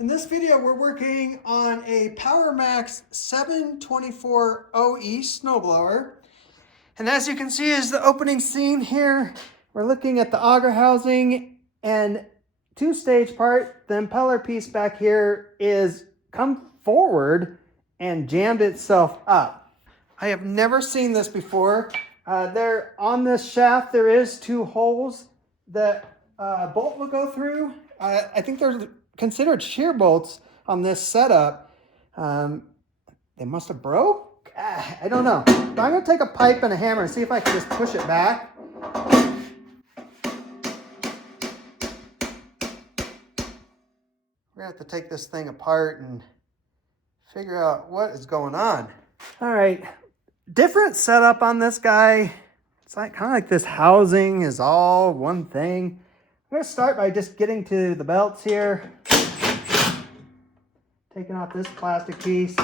In this video, we're working on a Power Max 724 OE snowblower. And as you can see is the opening scene here. We're looking at the auger housing and two-stage part. The impeller piece back here is come forward and jammed itself up. I have never seen this before. There on this shaft, there is two holes that a bolt will go through. I think they're considered shear bolts on this setup. They must have broke? I don't know. But I'm going to take a pipe and a hammer and see if I can just push it back. We're going to have to take this thing apart and figure out what is going on. All right. Different setup on this guy. It's like kind of like this housing is all one thing. I'm going to start by just getting to the belts here. Taking off this plastic piece.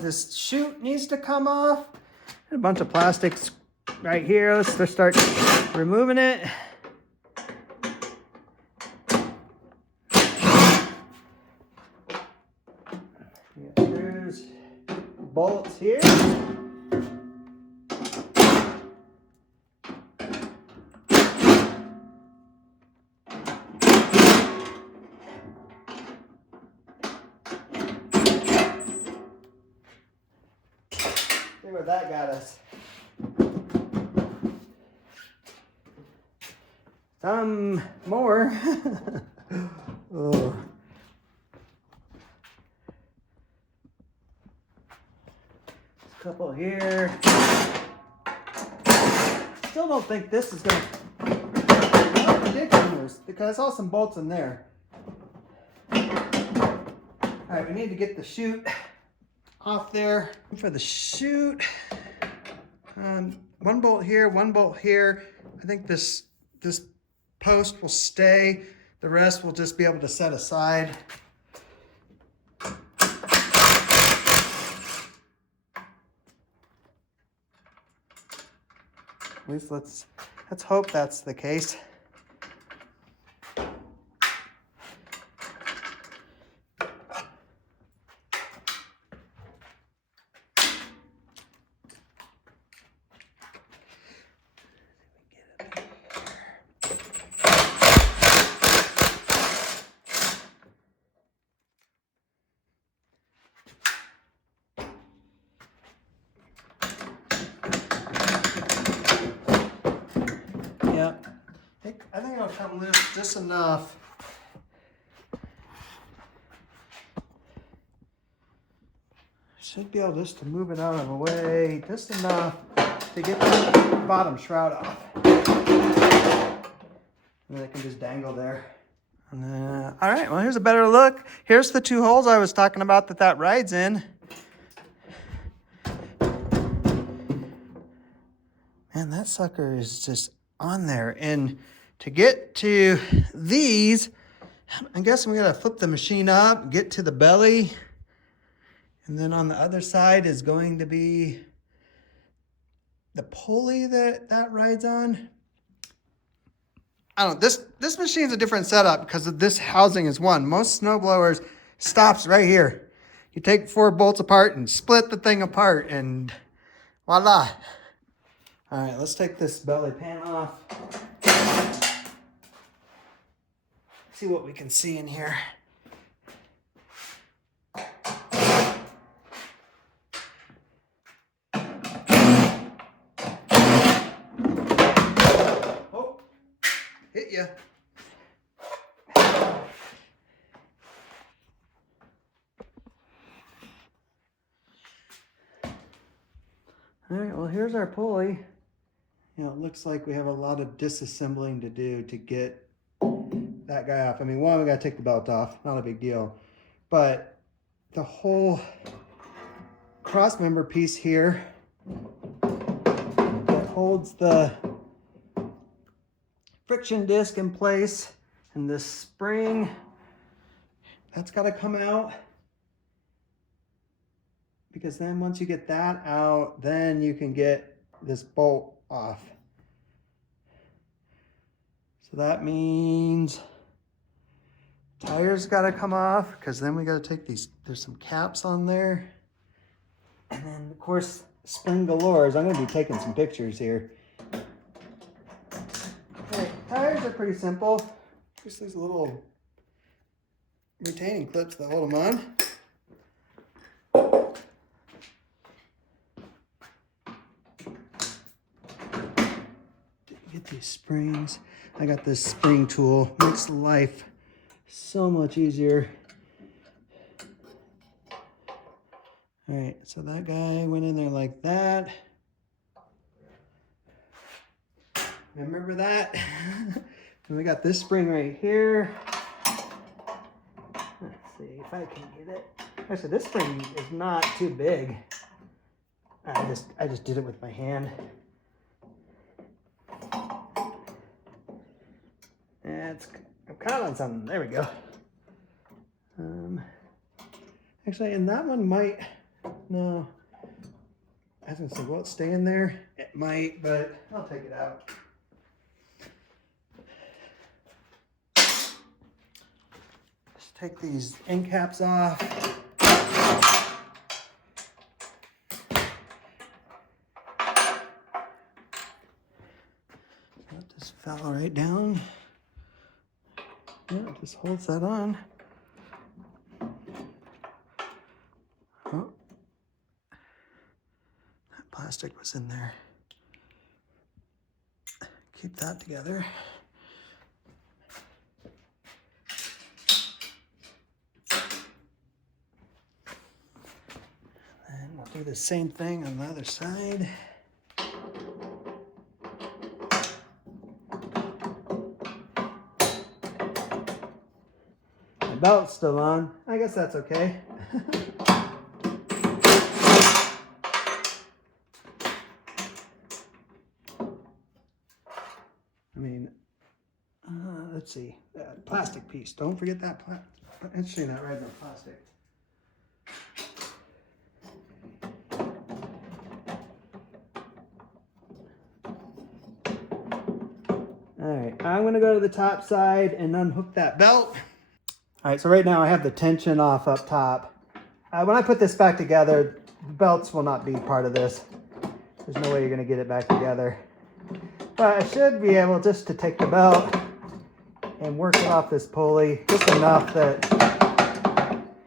This chute needs to come off. A bunch of plastics right here. Let's start removing it. Screws, bolts here. See where that got us. Some more. Oh. Couple here. Still don't think this is going to ridiculous because I saw some bolts in there. All right, we need to get the chute off there. For the chute, one bolt here, one bolt here. I think this post will stay. The rest will just be able to set aside. At least let's hope that's the case. Yep. I think it'll come loose just enough. Should be able just to move it out of the way just enough to get the bottom shroud off. And then it can just dangle there. And then, all right, well, here's a better look. Here's the two holes I was talking about that rides in. Man, that sucker is just on there. And to get to these, I guess I'm gonna flip the machine up, get to the belly, and then on the other side is going to be the pulley that rides on. I don't know, this machine's a different setup because of this housing is one. Most snowblowers stops right here. You take 4 bolts apart and split the thing apart and voila. All right, let's take this belly pan off. See what we can see in here. Oh, hit ya. All right, well, here's our pulley. You know, it looks like we have a lot of disassembling to do to get that guy off. I mean, one, we got to take the belt off. Not a big deal. But the whole cross member piece here that holds the friction disc in place and this spring, that's got to come out. because then once you get that out, then you can get this bolt off. So that means tires got to come off, because then we got to take these, there's some caps on there. And then of course, spring galores. I'm going to be taking some pictures here. Okay, tires are pretty simple. Just these little retaining clips that hold them on. Get these springs. I got this spring tool. Makes life so much easier. All right, so that guy went in there like that. Remember that? And we got this spring right here. Let's see if I can get it. Actually, this spring is not too big. I just did it with my hand. I'm caught on something. There we go. Actually, and that one might. No. I was gonna say, will it stay in there? It might, but I'll take it out. Just take these end caps off. Let this fellow right down. Yeah, it just holds that on. Oh, that plastic was in there. Keep that together. And we'll do the same thing on the other side. Belt's still on. I guess that's okay. I mean, let's see. That plastic piece. Don't forget that actually not right, no plastic. All right, I'm gonna go to the top side and unhook that belt. All right, so right now I have the tension off up top. When I put this back together, the belts will not be part of this. There's no way you're gonna get it back together. But I should be able just to take the belt and work it off this pulley, just enough that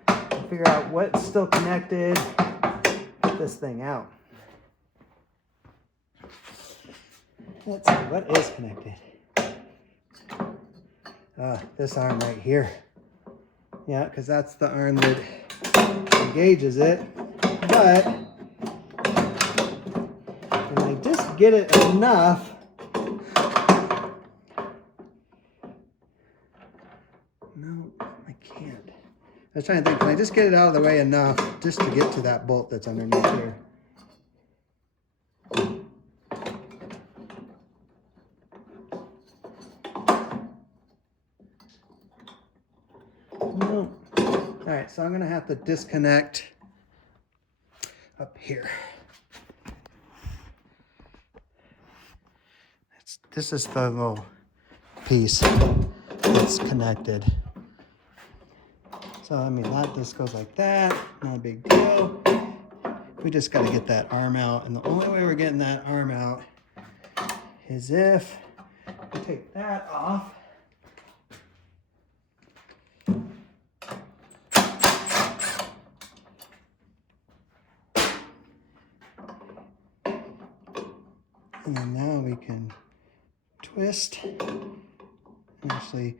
I'll figure out what's still connected, get this thing out. Let's see, what is connected? This arm right here. Yeah, because that's the arm that engages it. But when I just get it enough, no, I can't. I was trying to think, can I just get it out of the way enough just to get to that bolt that's underneath here? No. All right, so I'm gonna have to disconnect up here. This is the little piece that's connected. So I mean, that just goes like that, not a big deal. We just gotta get that arm out, and the only way we're getting that arm out is if we take that off. And then now we can twist and actually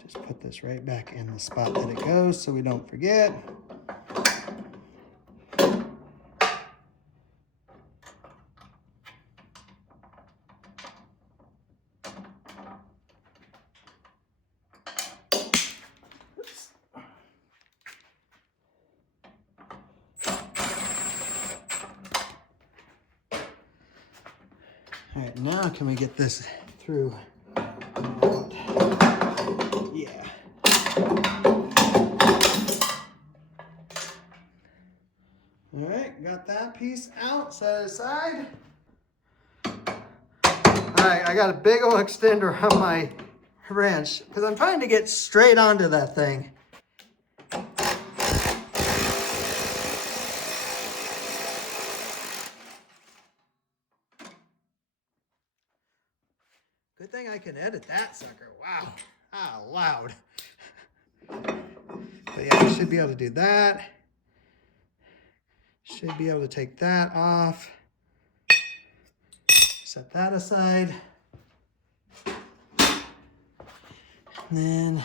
just put this right back in the spot that it goes so we don't forget. All right, now can we get this through? Yeah. got that piece out, set it aside. All right, I got a big old extender on my wrench because I'm trying to get straight onto that thing. Good thing I can edit that sucker. Wow, loud. But yeah, I should be able to do that. Should be able to take that off. Set that aside. And then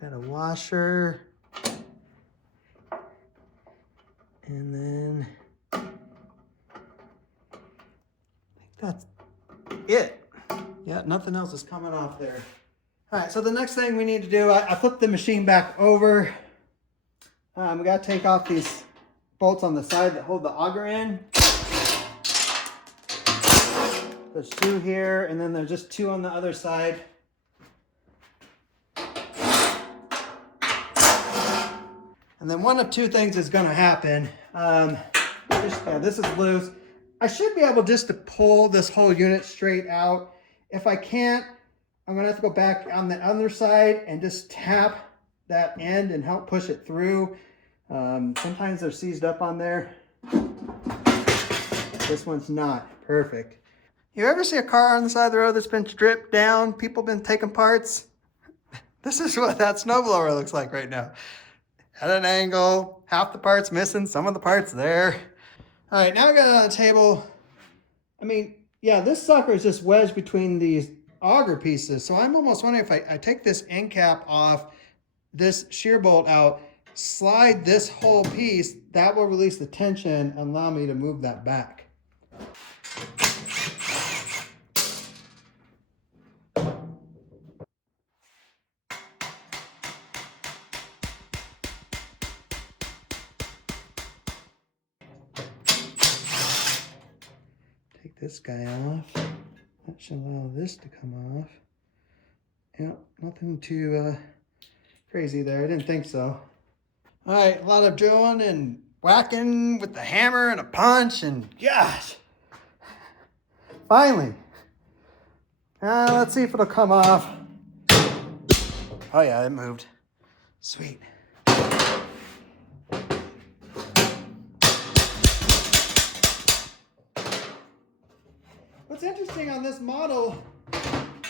got a washer. And then I think that's it. Yeah, nothing else is coming off there. All right, so the next thing we need to do, I flipped the machine back over. We got to take off these bolts on the side that hold the auger in. There's 2 here, and then there's just 2 on the other side. And then one of 2 things is going to happen. This is loose. I should be able just to pull this whole unit straight out. If I can't, I'm going to have to go back on the other side and just tap that end and help push it through. Sometimes they're seized up on there. This one's not. Perfect. You ever see a car on the side of the road that's been stripped down? People been taking parts? This is what that snowblower looks like right now. At an angle, half the parts missing, some of the parts there. All right, now I got it on the table. I mean, yeah, this sucker is just wedged between these auger pieces. So I'm almost wondering if I take this end cap off, this shear bolt out, slide this whole piece, that will release the tension and allow me to move that back. Take this guy off. That should allow this to come off. Yep, nothing too crazy there. I didn't think so. All right, a lot of drilling and whacking with the hammer and a punch, and gosh, finally. Let's see if it'll come off. Oh yeah, it moved. Sweet. What's interesting on this model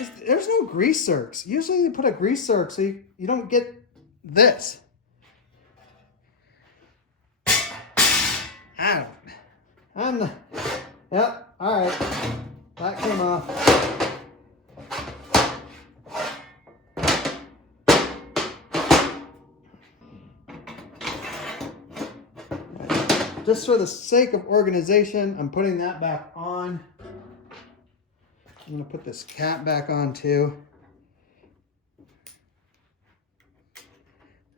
is there's no grease zerks. Usually you put a grease zerk so you don't get this. Yep, all right. That came off. Just for the sake of organization, I'm putting that back on. I'm gonna put this cap back on too.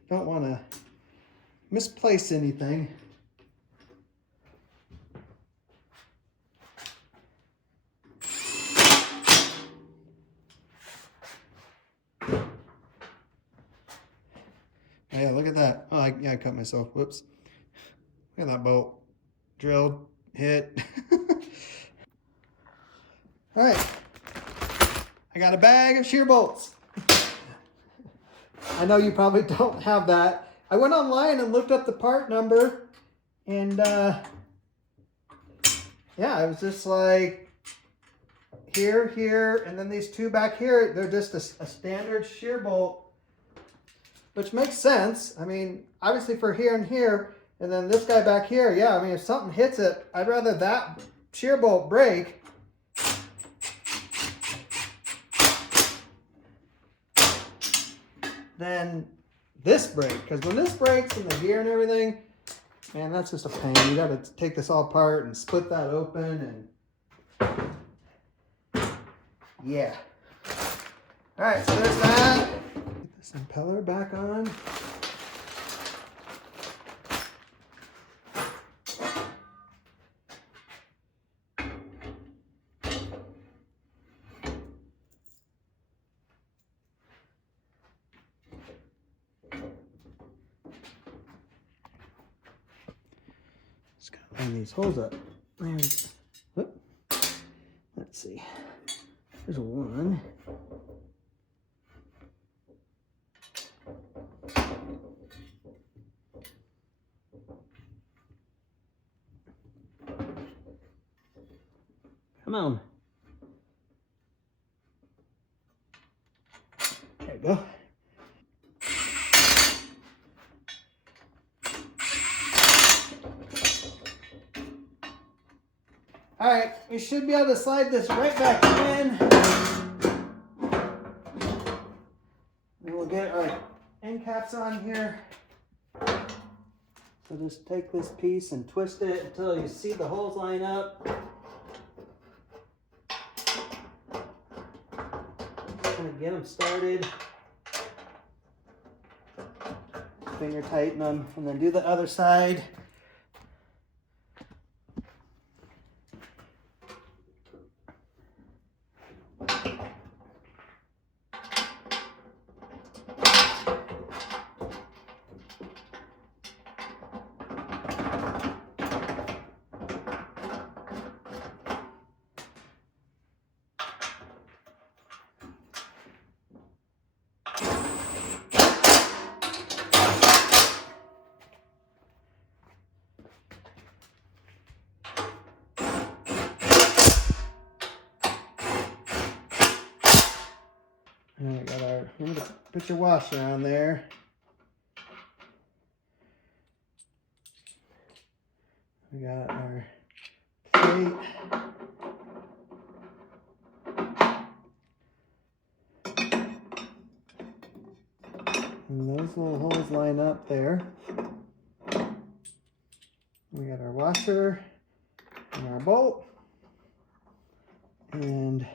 Don't wanna misplace anything. Yeah, look at that. Oh, I cut myself. Whoops. Look at that bolt. Drilled, hit. All right. I got a bag of shear bolts. I know you probably don't have that. I went online and looked up the part number, and yeah, it was just like here, and then these 2 back here, they're just a standard shear bolt. Which makes sense. I mean, obviously for here and here, and then this guy back here, yeah, I mean, if something hits it, I'd rather that shear bolt break than this break. Because when this breaks and the gear and everything, man, that's just a pain. You got to take this all apart and split that open, and yeah. All right, so there's that. This impeller back on. Just gotta line these holes up. And, whoop. Let's see. There's one. Come on. There you go. All right, we should be able to slide this right back in. And we'll get our end caps on here. So just take this piece and twist it until you see the holes line up. Kind of get them started. Finger tighten them, and then do the other side. And we got our, remember to put your washer on there. We got our plate. And those little holes line up there. We got our washer and our bolt. And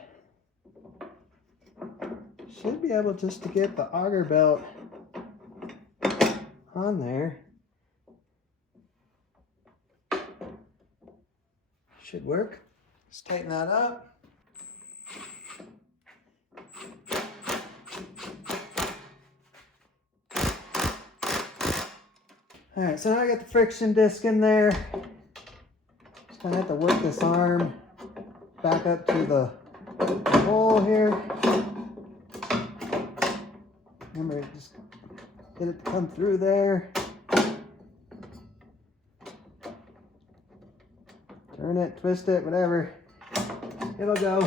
should be able just to get the auger belt on there. Should work. Let's tighten that up. All right, so now I got the friction disc in there. Just gonna have to work this arm back up to the hole here. Remember, just get it to come through there. Turn it, twist it, whatever. It'll go.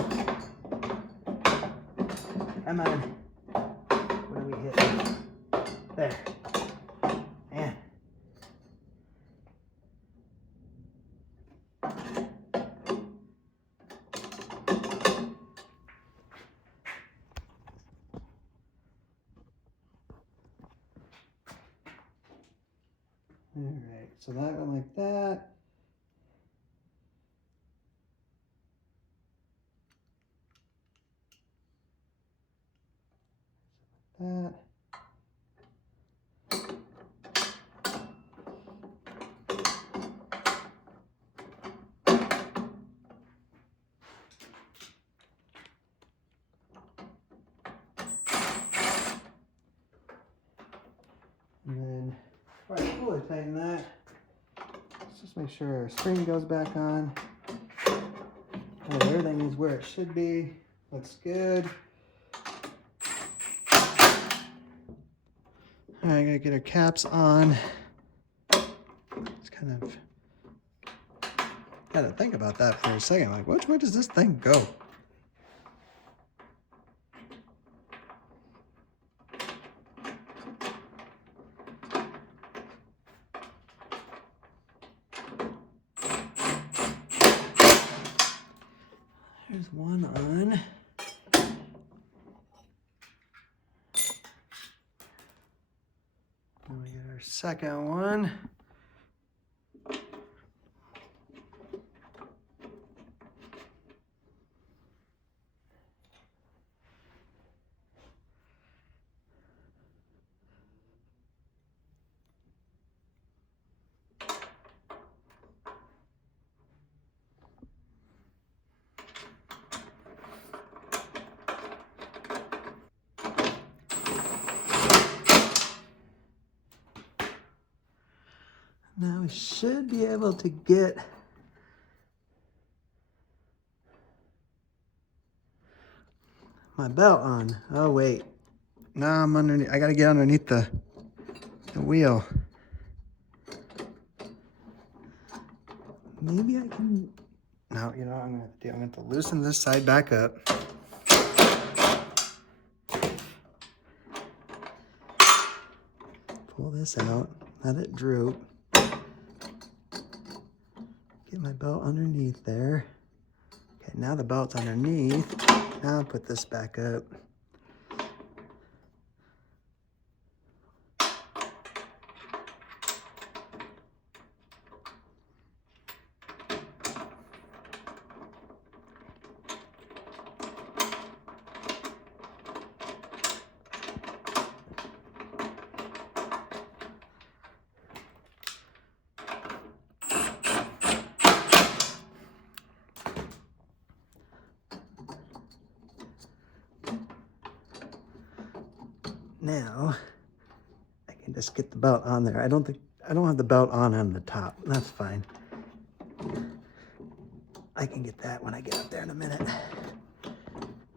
Come on. Where do we hit? There. Man. All right, so that went like that. That. And then, before I fully tighten that, let's just make sure our spring goes back on. Everything is where it should be. Looks good. All right, I gotta get our caps on. It's kind of, gotta think about that for a second. Like, which way does this thing go? There's one on. Then we get our second one. Now we should be able to get my belt on. Oh wait, no, I'm underneath. I gotta get underneath the wheel. Maybe I can. No, you know what I'm gonna do? I'm gonna have to loosen this side back up. Pull this out, let it droop. Get my belt underneath there. Okay, now the belt's underneath. Now I'll put this back up. Now, I can just get the belt on there. I don't have the belt on the top. That's fine. I can get that when I get up there in a minute.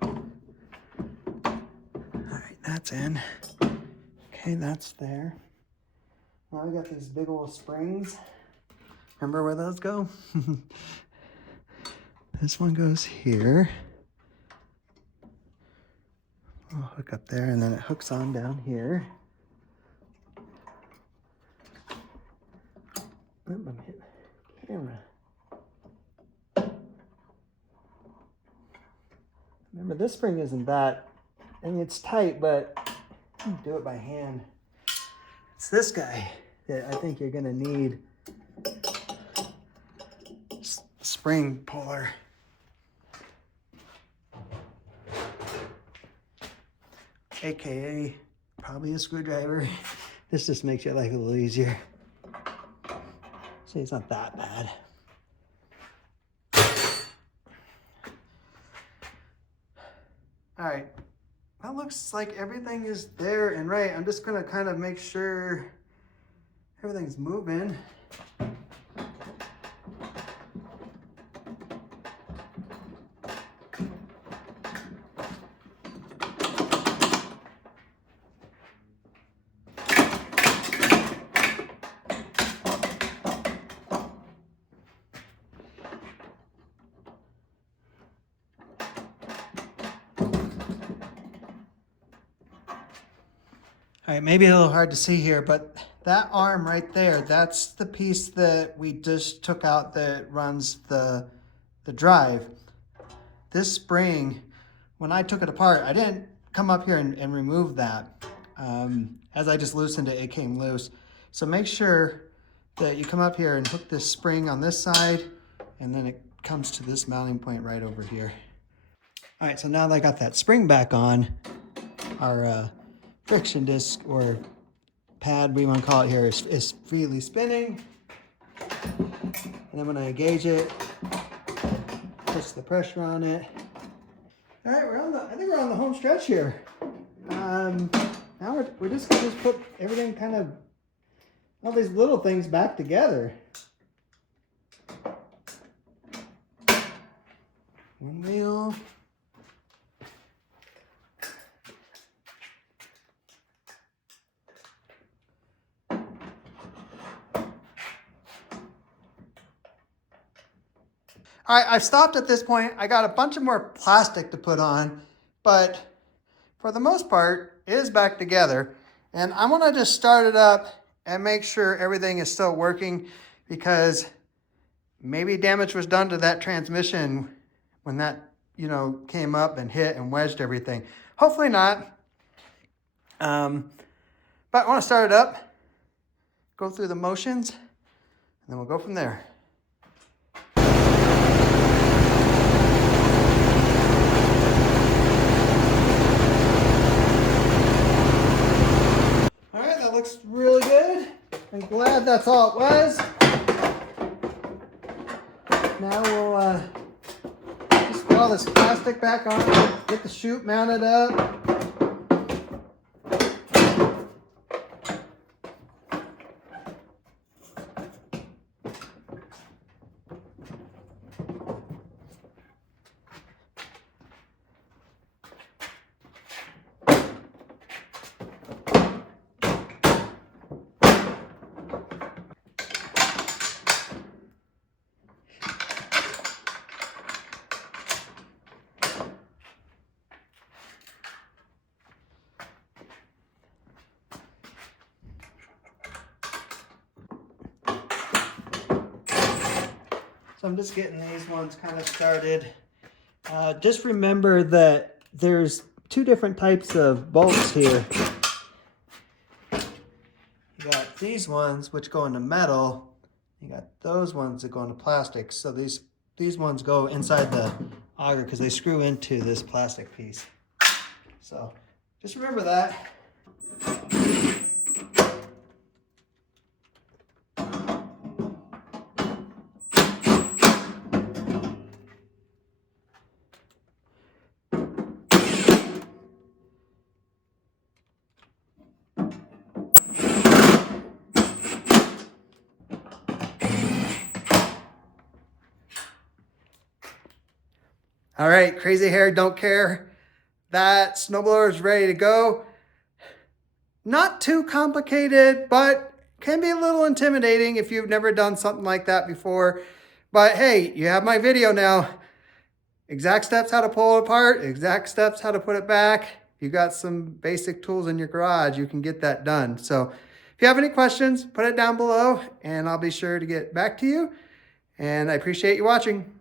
All right, that's in. Okay, that's there. Now we got these big old springs. Remember where those go? This one goes here. I'll hook up there, and then it hooks on down here. I'm hitting the camera. Remember, this spring isn't that, I mean, it's tight, but you can do it by hand. It's this guy that I think you're gonna need. Spring puller. AKA probably a screwdriver. This just makes your life a little easier. See, it's not that bad. All right, that looks like everything is there and right. I'm just gonna kind of make sure everything's moving. All right, maybe a little hard to see here, but that arm right there, that's the piece that we just took out that runs the drive. This spring, when I took it apart, I didn't come up here and remove that. As I just loosened it, it came loose. So make sure that you come up here and hook this spring on this side, and then it comes to this mounting point right over here. All right, so now that I got that spring back on, our friction disc or pad, we want to call it here, is freely spinning. And then when I engage it, push the pressure on it. All right, I think we're on the home stretch here. Now we're just gonna put everything kind of, all these little things back together. One wheel. All right, I've stopped at this point. I got a bunch of more plastic to put on, but for the most part, it is back together. And I want to just start it up and make sure everything is still working, because maybe damage was done to that transmission when that, came up and hit and wedged everything. Hopefully not. But I want to start it up, go through the motions, and then we'll go from there. Looks really good. I'm glad that's all it was. Now we'll just put all this plastic back on, get the chute mounted up. So I'm just getting these ones kind of started. Just remember that there's two different types of bolts here. You got these ones which go into metal. You got those ones that go into plastic. So these ones go inside the auger because they screw into this plastic piece. So just remember that. All right, crazy hair, don't care. That snowblower is ready to go. Not too complicated, but can be a little intimidating if you've never done something like that before. But hey, you have my video now. Exact steps how to pull it apart, exact steps how to put it back. If you got some basic tools in your garage, you can get that done. So if you have any questions, put it down below and I'll be sure to get back to you. And I appreciate you watching.